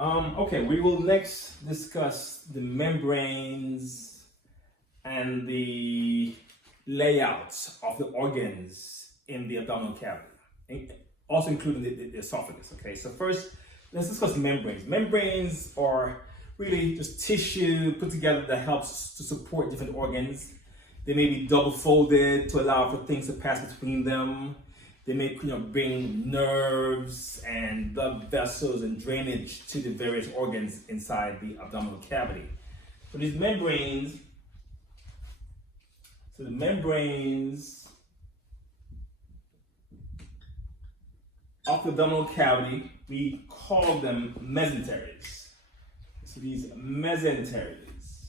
Okay, we will next discuss the membranes and the layouts of the organs in the abdominal cavity, also including the esophagus. Okay, so first, let's discuss membranes. Membranes are really just tissue put together that helps to support different organs. They may be double folded to allow for things to pass between them. They may bring nerves and blood vessels and drainage to the various organs inside the abdominal cavity. So these membranes, the membranes of the abdominal cavity, we call them mesenteries. So these mesenteries,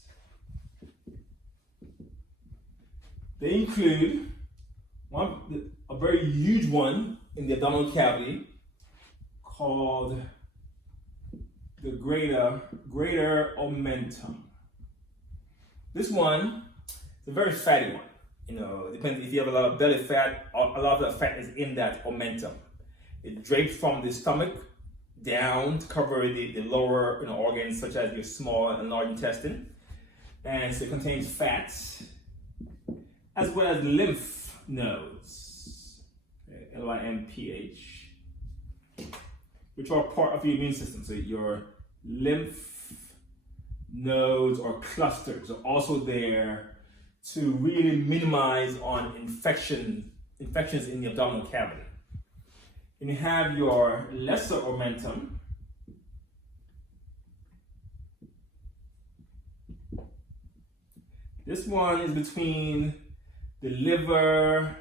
they include a very huge one in the abdominal cavity called the greater omentum. This one is a very fatty one. It depends if you have a lot of belly fat, a lot of the fat is in that omentum. It drapes from the stomach down to cover the lower organs such as your small and large intestine. And so it contains fats as well as lymph nodes, lymph, which are part of your immune system. So your lymph nodes or clusters are also there to really minimize on infections in the abdominal cavity. And you have your lesser omentum, this one is between the liver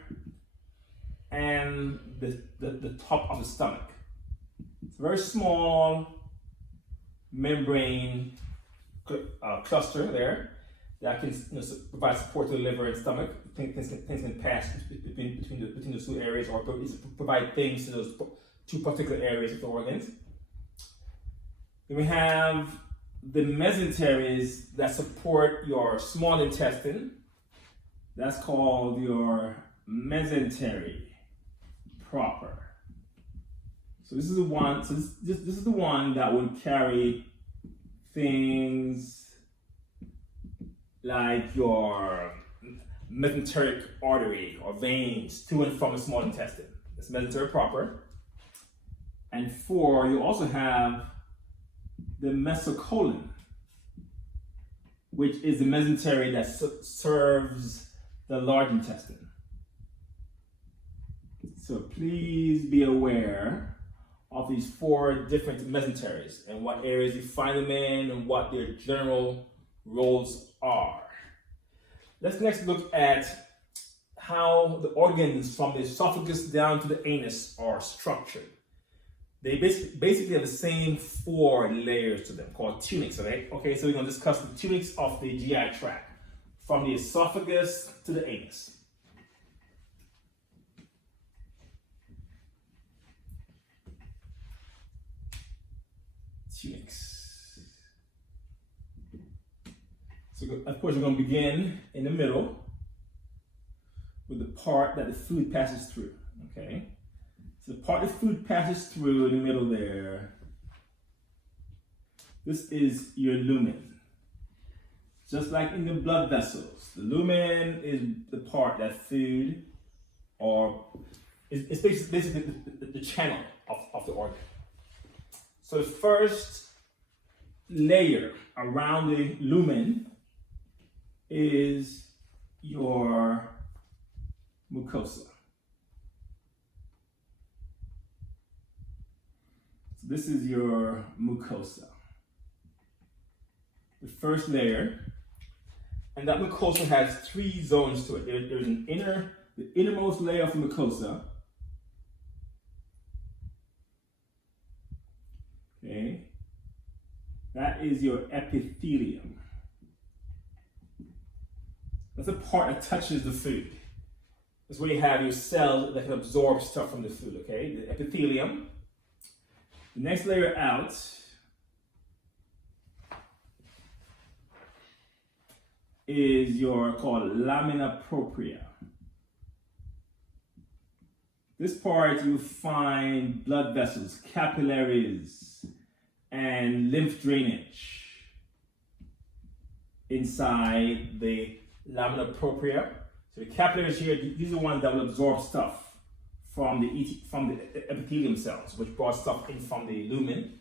and the top of the stomach. It's a very small membrane cluster there that can provide support to the liver and stomach. Things can pass between those two areas or provide things to those two particular areas of the organs. Then we have the mesenteries that support your small intestine. That's called your mesentery proper. So this is the one. So this is the one that would carry things like your mesenteric artery or veins to and from the small intestine. That's mesentery proper. And 4, you also have the mesocolon, which is the mesentery that serves the large intestine. So please be aware of these 4 different mesenteries and what areas you find them in and what their general roles are. Let's next look at how the organs from the esophagus down to the anus are structured. They basically have the same 4 layers to them called tunics, okay? So we're going to discuss the tunics of the GI tract from the esophagus to the anus. Tunics. So of course we're going to begin in the middle with the part that the food passes through, okay? So the part the food passes through in the middle there, this is your lumen. Just like in the blood vessels, the lumen is the part that food, or it's basically the channel of the organ. So the first layer around the lumen is your mucosa. So this is your mucosa. The first layer. And that mucosa has 3 zones to it. There's the innermost layer of the mucosa. Okay. That is your epithelium. That's the part that touches the food. That's where you have your cells that can absorb stuff from the food, okay? The epithelium. The next layer out is your called Lamina Propria. This part you find blood vessels, capillaries, and lymph drainage inside the lamina propria. So the capillaries here, these are the ones that will absorb stuff from the epithelium cells, which brought stuff in from the lumen.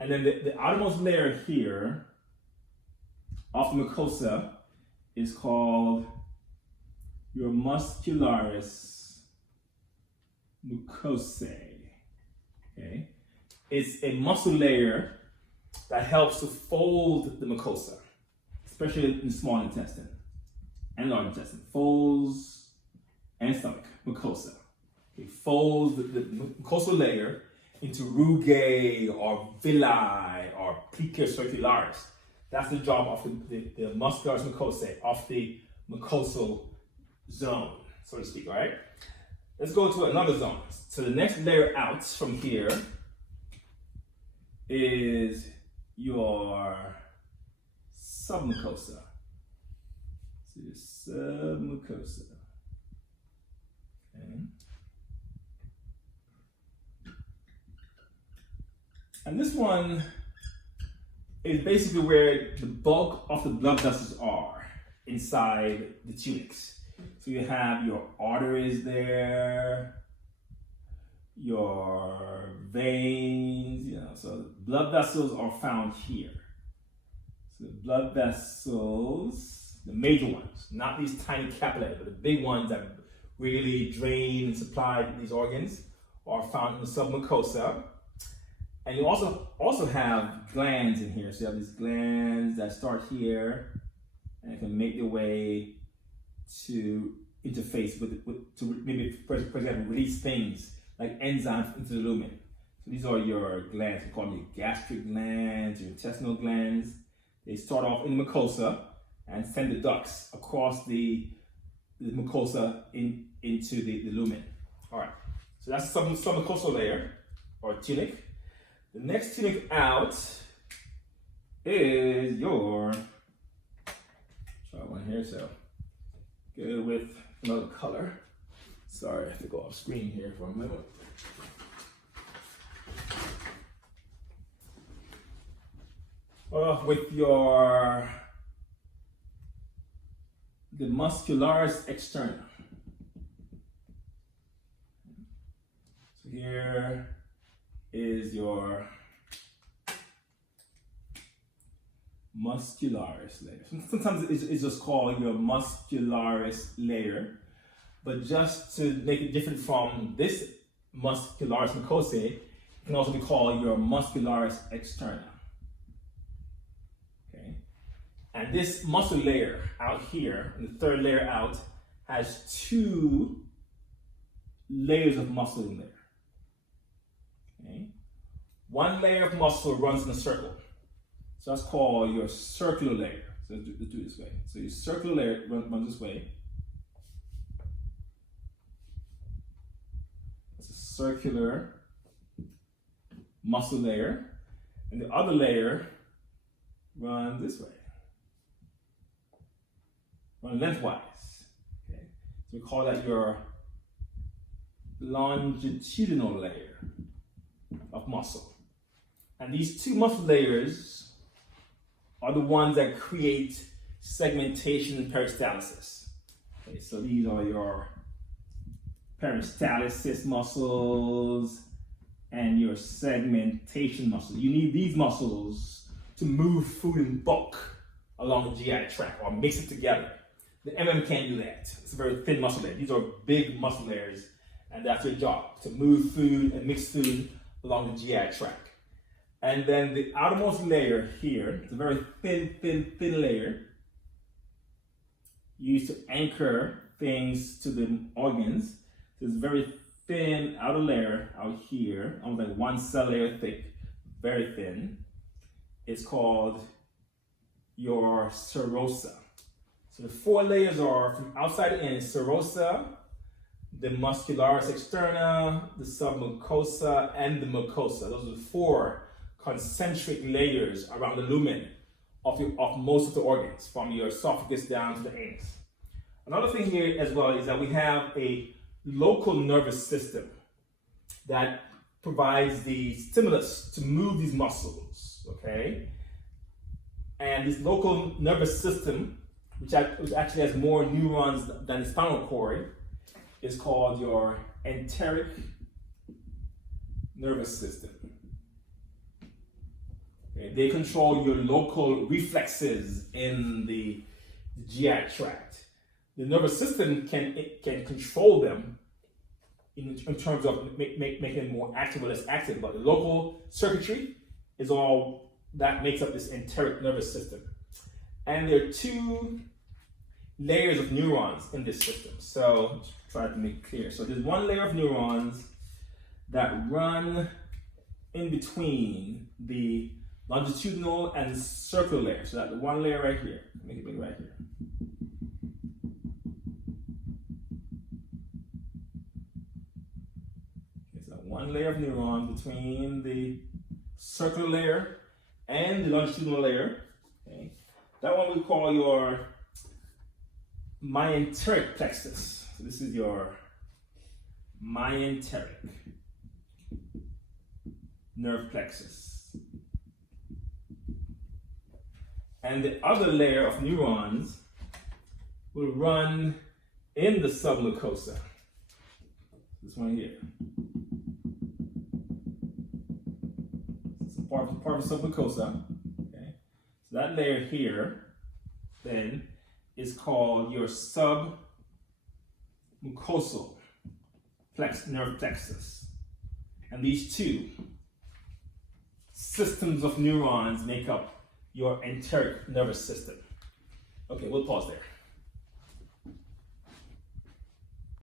And then the outermost layer here of the mucosa is called your Muscularis Mucosae. Okay? It's a muscle layer that helps to fold the mucosa, especially in the small intestine and large intestine. Folds and stomach, mucosa. It folds the mucosal layer into rugae or villi or plica circularis. That's the job of the Muscularis Mucosae, of the mucosal zone, so to speak, all right? Let's go to another zone. So the next layer out from here is your submucosa. So your submucosa. Okay. And this one is basically where the bulk of the blood vessels are inside the tunics. So you have your arteries there, your veins, so blood vessels are found here. So the blood vessels, the major ones, not these tiny capillaries, but the big ones that really drain and supply these organs, are found in the submucosa. And you also have glands in here. So you have these glands that start here and can make their way to interface to maybe, for example, release things like enzymes into the lumen. So these are your glands. We call them your gastric glands, your intestinal glands. They start off in the mucosa and send the ducts across the mucosa into the lumen. All right, so that's the submucosal layer or tunic. The next tunic out is your, try one here, so go with another color. Sorry, I have to go off screen here for a moment. With the Muscularis Externa. So here is your muscularis layer. Sometimes it's just called your muscularis layer, but just to make it different from this Muscularis Mucosae, it can also be called your Muscularis Externa. Okay, and this muscle layer out here, and the third layer out, has two layers of muscle in there. Okay. One layer of muscle runs in a circle. So that's called your circular layer. So let's do it this way. So your circular layer runs this way. It's a circular muscle layer. And the other layer runs this way. Run lengthwise. Okay. So we call that your longitudinal layer of muscle. And these two muscle layers are the ones that create segmentation and peristalsis. Okay, so these are your peristalsis muscles and your segmentation muscles. You need these muscles to move food in bulk along the GI tract or mix it together. The can't do that. It's a very thin muscle layer. These are big muscle layers, and that's their job, to move food and mix food along the GI tract. And then the outermost layer here, it's a very thin layer, used to anchor things to the organs. So it's a very thin outer layer out here, almost like one cell layer thick, very thin. It's called your serosa. So the four layers are from outside in: serosa, the Muscularis Externa, the submucosa, and the mucosa. Those are the four concentric layers around the lumen of most of the organs, from your esophagus down to the anus. Another thing here as well is that we have a local nervous system that provides the stimulus to move these muscles. okay? And this local nervous system, which actually has more neurons than the spinal cord, is called your enteric nervous system. Okay? They control your local reflexes in the GI tract. The nervous system can control them in terms of making them more active or less active, but the local circuitry is all that makes up this enteric nervous system. And there are two layers of neurons in this system. So let's try to make it clear. So there's one layer of neurons that run in between the longitudinal and circular layer. So that the one layer right here, make it big right here. Okay, so one layer of neurons between the circular layer and the longitudinal layer. Okay, that one we call your mesenteric plexus. So this is your mesenteric nerve plexus. And the other layer of neurons will run in the submucosa. This one here. It's part of the submucosa. Okay. So that layer here then is called your submucosal nerve plexus. And these two systems of neurons make up your enteric nervous system. Okay, we'll pause there.